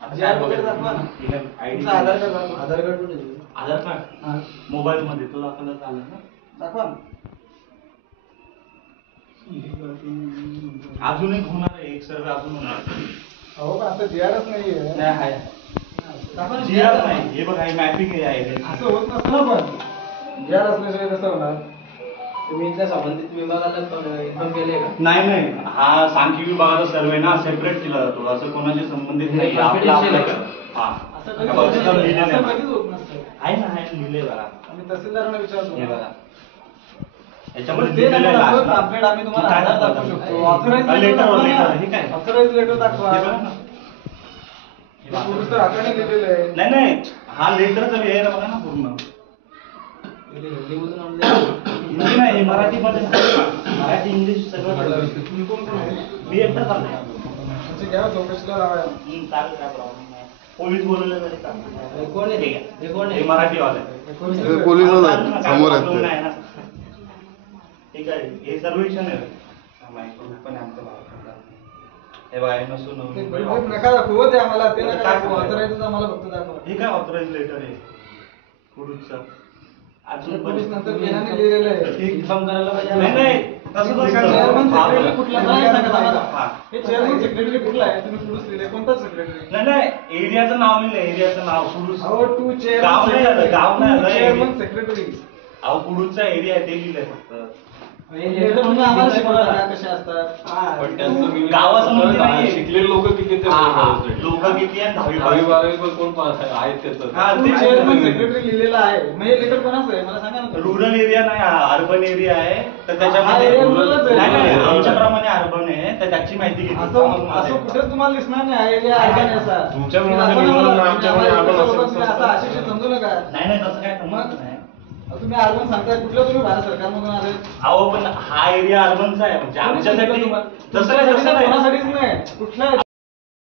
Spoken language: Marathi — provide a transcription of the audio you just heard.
आधार कार्ड कुठे? आधार कार्ड मोबाईल मध्ये तो दाखवला चालेल ना? दाखवा. अजून एक होणार आहे, एक सर्वे अजून होणार. अहो पण आता जीआरच नाहीये. नाही आहे. दाखवा ना. जीआर नाही, हे बघा, हे मॅपिंग आहे. असं होत नसतं पण जीआर असल्याशिवाय कसं होणार? तुम्ही इथल्या संबंधित विभागाला इन्फॉर्म केले का? नाही, हा सांख्यिकी विभागाचा सर्वे ना सेपरेट केला जातो, असं कोणाशी संबंधित नाही. हा असं कधीच होत नसतं. असं कधीच होत नसतं. आहे ना, आहे लिहिले बघा. आम्ही तहसीलदारांना विचारतो. हे बघा, ते याच्यामध्ये नका दाखवू, पॅम्पलेट आम्ही तुम्हाला आधार दाखवू शकतो. ऑथराइज लेटर, हे काय? ऑथराइज लेटर दाखवा. हे बघा ना. पुरुष तर हाताने लिहिलेलं आहे. नाही, हा लेटरचा वेळ आहे बघा ना पूर्ण. हिंदी नाही, मराठीमध्ये मराठी इंग्लिश सगळं. तुम्ही कोण कोण आहे? मी एकटाच आहे. म्हणजे घ्या चौकशीला लावा. चालेल, काय प्रॉब्लेम नाही. पोलीस बोलवले तरी चालेल. कोण आहे? हे कोण आहे? हे मराठीवाले. पोलीसच आहेत, समोर आहेत ते. नाही ना. ठीक आहे, हे सर्वेक्षण आहे. पण आमचं भाव हे बघा, हे नसून नका दाखवू ते आम्हाला. ते नका दाखवू. ऑथराइज आम्हाला फक्त दाखवा. हे काय ऑथराइज लेटर आहे पुरुषचं. अजून पोलीस नंतर पेनाने लिहिलेलं आहे. इन्फॉर्म करायला पाहिजे. नाही तसं चेअरमन सेक्रेटरी नसतं. कुठला नाही सांगत आम्हाला. हा. हे चेअरमन सेक्रेटरी कुठला आहे? तुम्ही पुरुष लिहिले कोणता सेक्रेटरी? नाही, एरियाचं नाव लिहिलं, एरियाचं नाव पुरुष. अहो टू गाव नाही आलं, गाव नाही आलं. Chairman secretary. अहो पुरुषचा एरिया आहे ते लिहिलंय फक्त. तुम्ही आम्हाला शिकवणार का कसे असतात? पण त्यांचं गावाचं म्हणजे नाही. शिकलेले लोक किती ते लोक किती आहेत? 10वी 12वी पण कोण आहेत त्याचं. हा, तुम्ही ते चेअरमन सेक्रेटरी लिहिलेला आहे. मग हे लेटर कोणाचं आहे मला सांगा ना. रुरल एरिया नाही, अर्बन एरिया आहे. तर हा, त्याच्यामध्ये area rural च आहे. नाही, आमच्याप्रमाणे अर्बन आहे, तर त्याची माहिती घेतली. असं कुठे तुम्हाला दिसणार नाही आहे एरिया अर्बन आहे असा. तुमच्याप्रमाणे निर्मल आणि आमच्याप्रमाणे अर्बन असं असं अशिक्षित समजू नका. नाही तसं काय समजत नाही. तुम्ही अर्बन सांगताय कुठलं? तुम्ही भारत सरकारमधून आले. अहो पण हा एरिया अर्बनचा आहे, म्हणजे आमच्यासाठी तसं तुमच्यासाठी नाही. कोणासाठीच नाही. कुठल्या